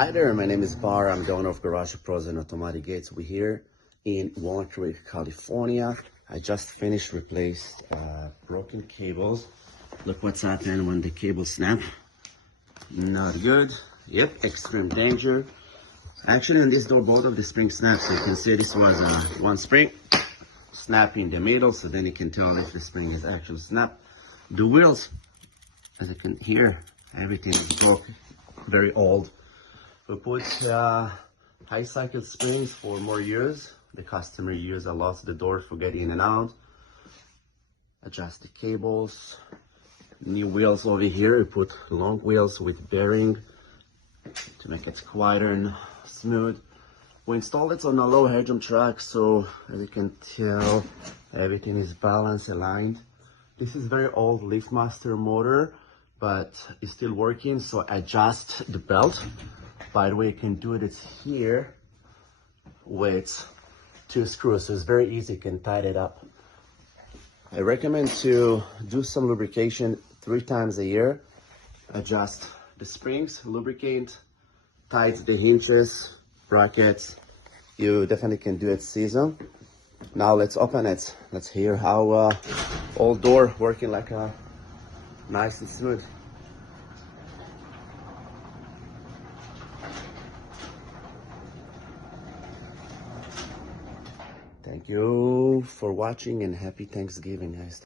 Hi there, my name is Bar. I'm the owner of garagedoorprosca and automatic gates. We're here in Walnut Creek, California. I just finished replaced broken cables. Look what's happened when the cable snap. Not good. Yep, extreme danger. Actually, on this door, both of the springs snapped. So you can see this was one spring snap in the middle, so then you can tell if the spring is actually snapped. The wheels, as you can hear, everything is broken, very old. We put high cycle springs for more years. The customer use a lot the door for getting in and out. Adjust the cables. New wheels over here. We put long wheels with bearing to make it quieter and smooth. We installed it on a low headroom track, so as you can tell, everything is balanced, aligned. This is very old LiftMaster motor, but it's still working, so adjust the belt. By the way, you can do it here with 2 screws, so it's very easy. You can tighten it up. I recommend to do some lubrication 3 times a year. Adjust the springs, lubricate, tighten the hinges, brackets. You definitely can do it season. Now let's open it. Let's hear how old door working like a nice and smooth. Thank you for watching and happy Thanksgiving, guys.